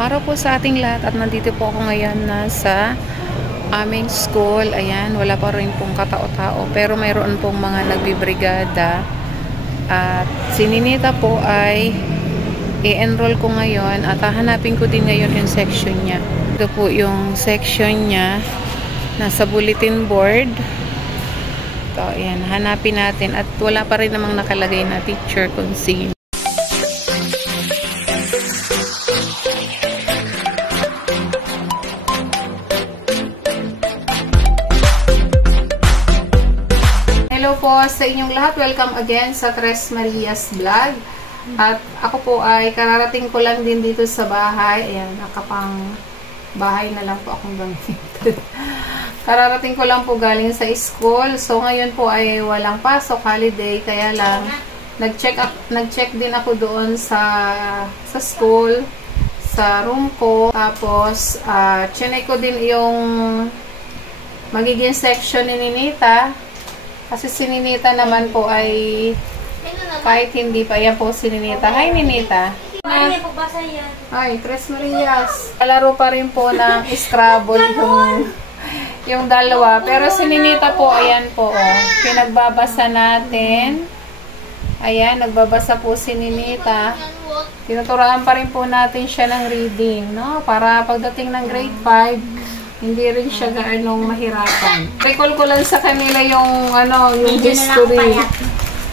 Araw po sa ating lahat at nandito po ako ngayon na sa aming school. Ayan, wala pa rin pong katao-tao pero mayroon pong mga nagbibrigada. At si Ninita po ay i-enroll ko ngayon at hahanapin ko din ngayon yung section niya. Ito po yung section niya nasa bulletin board. Ito, ayan, hanapin natin at wala pa rin namang nakalagay na teacher kung sino. Hello po sa inyong lahat. Welcome again sa Tres Marias Vlog. At ako po ay kararating ko lang din dito sa bahay. Ayan, nakapang bahay na lang po akong gamit. Kararating ko lang po galing sa school. So ngayon po ay walang pasok, holiday. Kaya lang, nag-check din ako doon sa school, sa room ko. Tapos, chinay ko din yung magiging section ni Ninita. Kasi si Ninita naman po ay kahit hindi pa. Yan po si Ninita. Hi, Ninita. Ay, Tres Marias. Palaro pa rin po ng Scrabble yung dalawa. Pero si Ninita po, ayan po. Pinagbabasa natin. Ayan, nagbabasa po si Ninita. Tinuturuan pa rin po natin siya ng reading, no? Para pagdating ng grade 5, hindi rin siya gaanong mahirapan. Recall ko lang sa kanila yung yung history.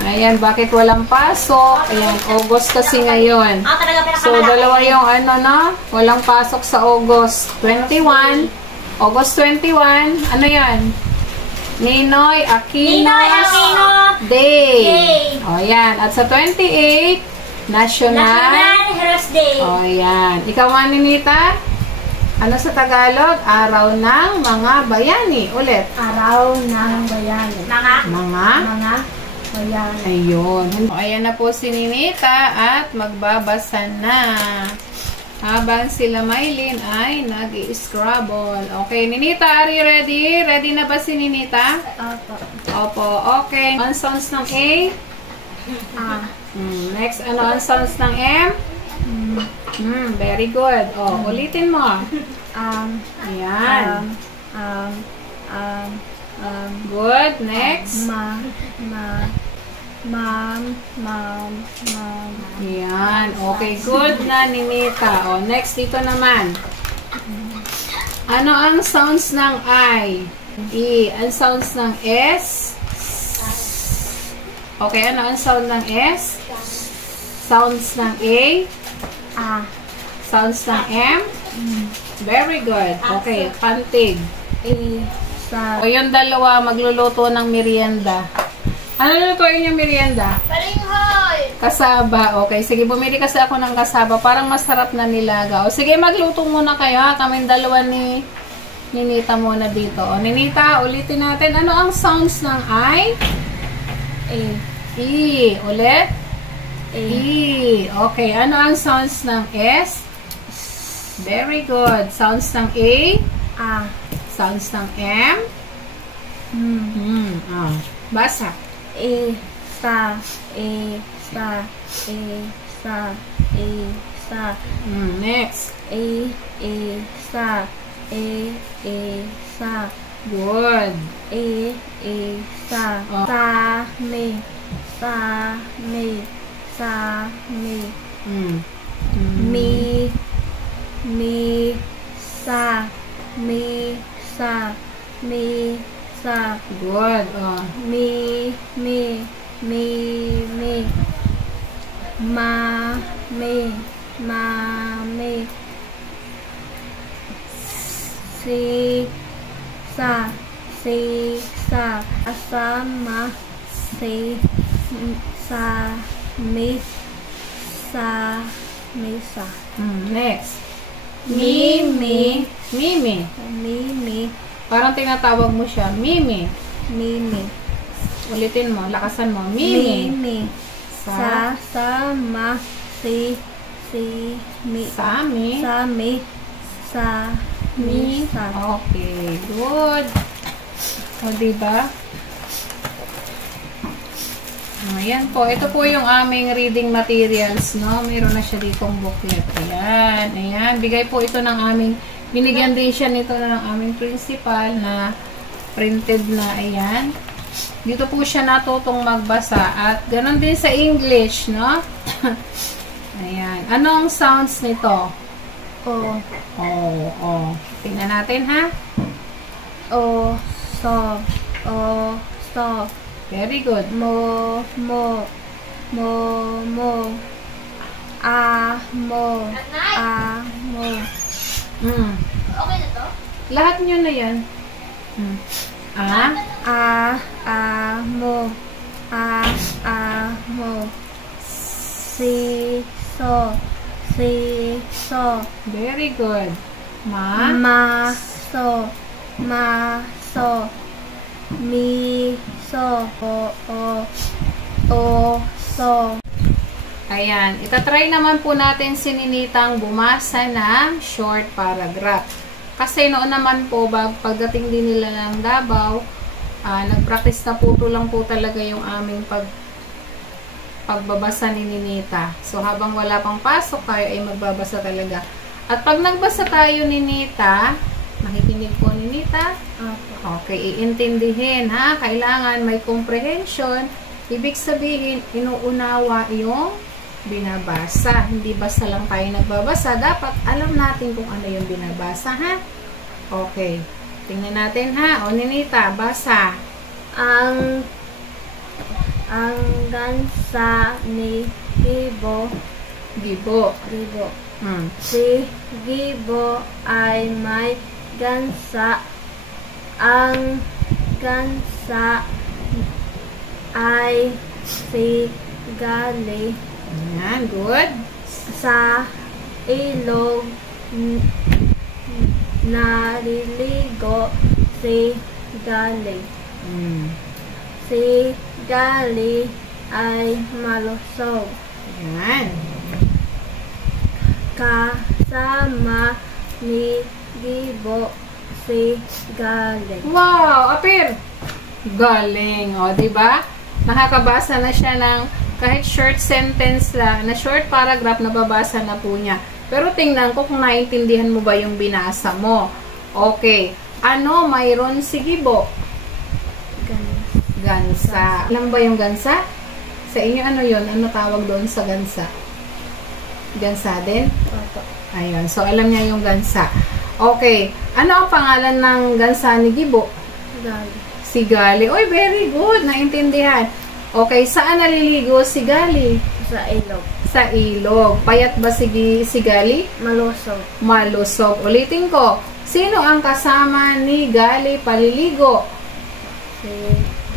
Ayan, bakit walang pasok? Ayan, August kasi ngayon. So, dalawa yung walang pasok sa August 21. August 21, ano yan? Ninoy Aquino's Day. O, yan. At sa 28, National Heroes Day. O, yan. Ikaw nga, Ninita? Ano sa Tagalog? Araw ng mga bayani. Ulit. Araw ng bayani. Mga bayani. Ayun. Ayan na po si Ninita at magbabasa na. Habang sila Maylin ay nag-i-scrabble. Okay, Ninita, are you ready? Ready na ba si Ninita? Opo. Opo, okay. Ang sounds ng A? Next, ang sounds ng M? Very good. Oh, ulitin mo. Ayan. Good. Next. Ayan. Okay, good na, Ninita. Oh, next dito naman. Ano ang sounds ng I? E. Ang sounds ng S? Okay, ano ang sound ng S? Sounds ng A? Sounds ng M? Very good. Okay, pantig. O yung dalawa magluluto ng merienda. Ano lulutuin yung merienda? Balinghoy! Kasaba. Okay, sige, bumili kasi ako ng kasaba. Parang masarap na nilaga. O sige, magluto muna kayo ha. Kaming dalawa ni Ninita muna dito. O Ninita, ulitin natin. Ano ang sounds ng I? E. Ulit? E. Okay, ano ang sounds ng S? Very good. Sounds ng A? Sounds ng M? Basa. Next. Good. Good. Next. Mimi. Parang tinatawag mo siya. Mimi. Ulitin mo. Lakasan mo. Mimi. Sami. Okay. Good. O, diba? Ayan po. Ito po yung aming reading materials, no? Meron na siya ditong booklet. Ayan. Ayan. Bigay po ito ng aming, binigyan din siya nito ng aming principal na printed na. Ayan. Dito po siya natutong magbasa. At ganun din sa English, no? Ayan. Anong sounds nito? O. O. Tingnan natin, ha? O. So. O. So. Very good. Mo. Mo. Mo. Mo. A. Mo. A. Mo. Okay na to? Lahat nyo na yan. A. A. Mo. A. Mo. Si. So. Si. So. Very good. Ma. Ma. So. Ma. So. Mi. So. O. So. Ayan. Itatry naman po natin si Ninitang bumasa ng short paragraph. Kasi noon naman po, pagdating din nila ng Davao, nag-practice na po lang po talaga yung aming pagbabasa ni Ninita. So, habang wala pang pasok, tayo ay magbabasa talaga. At pag nagbasa tayo ni Ninita, makikinig po ni Ninita, okay, iintindihin, ha? Kailangan may comprehension. Ibig sabihin, inuunawa yung binabasa. Hindi basta lang tayo nagbabasa. Dapat alam natin kung ano yung binabasa, ha? Okay. Tingnan natin, ha? O, Ninita, basa. Ang gansa ni Gibo. Gibo. Si Gibo ay may gansa. Ang gansa ay si Gali. Ayan, good. Sa ilog naliligo si Gali. Si Gali ay malusog. Ayan. Kasama ni Gibo si Gali. Wow! Apir! Galing. O, diba? Nakakabasa na siya ng kahit short sentence lang, na short paragraph, nababasa na po niya. Pero tingnan ko kung naintindihan mo ba yung binasa mo. Okay. Ano mayroon si Gibo? Gansa. Alam ba yung gansa? Sa inyo ano yun? Ano tawag doon sa gansa? Gansa din? Opo. Ayun. So, alam niya yung gansa. Okay. Ano ang pangalan ng gansa ni Gibo? Gali. Si Gali. Oy, very good. Naintindihan. Okay. Saan naliligo si Gali? Sa ilog. Sa ilog. Payat ba si Gali? Malusog. Malusog. Ulitin ko. Sino ang kasama ni Gali paliligo? Si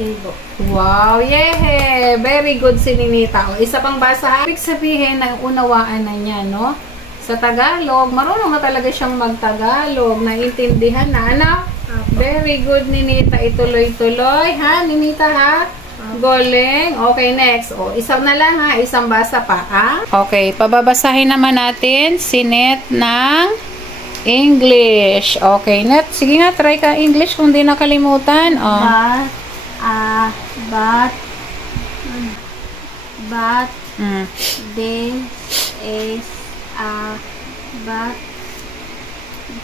Gibo. Wow, yehe! Very good si Ninita. O, isa pang basa. Ibig sabihin, unawaan na niya, no? Sa Tagalog, marunong na talaga siyang mag-Tagalog. Naintindihan na, ano? Very good, Ninita. Ituloy-tuloy, ha? Ninita, ha? Galing. Okay, next. O, isang na lang, ha? Isang basa pa, ha? Okay, pababasahin naman natin si Net ng English. Okay, Net. Sige nga, try ka English kung di nakalimutan. O. But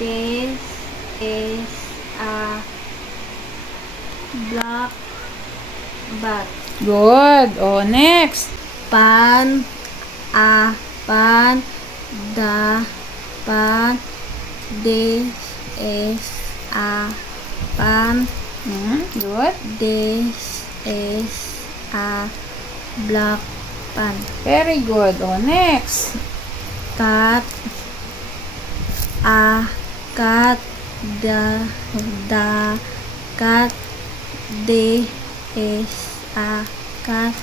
this is a black bat. Good. O, next. Pan this is a pan. Good. This is a black pan. Very good. O, next. Cat the cat this is a cat.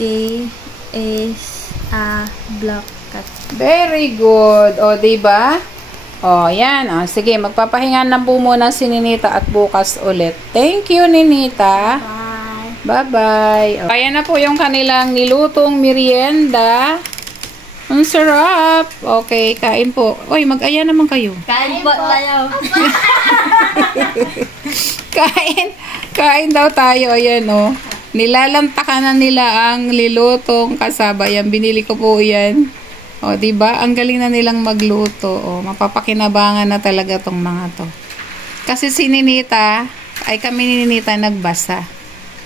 This is a black cat. Very good. O, diba? O, yan. O, sige, magpapahinga na po muna si Ninita at bukas ulit. Thank you, Ninita. Bye. Bye-bye. Ayan na po yung kanilang nilutong merienda. Ang sarap. Okay, kain po. Oy, mag-aya naman kayo. Kain po tayo. Kain daw tayo. Ayan, o. Nilalantakan na nila ang lilutong kasaba. Yan, binili ko po yan. O, diba? Ang galing na nilang magluto. O, mapapakinabangan na talaga tong mga to. Kasi si Ninita, ay kami ni Ninita nagbasa.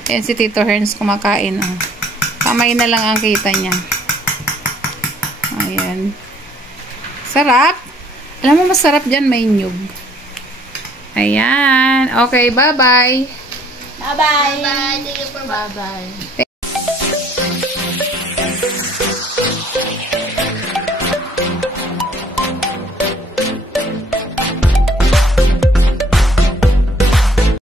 Ayan si Tito Herns kumakain. O. Kamay na lang ang kita niya. Ayan. Sarap. Alam mo, masarap dyan, may nyug. Ayan. Okay, bye-bye. Bye-bye. Bye. Thank you for Bye-bye.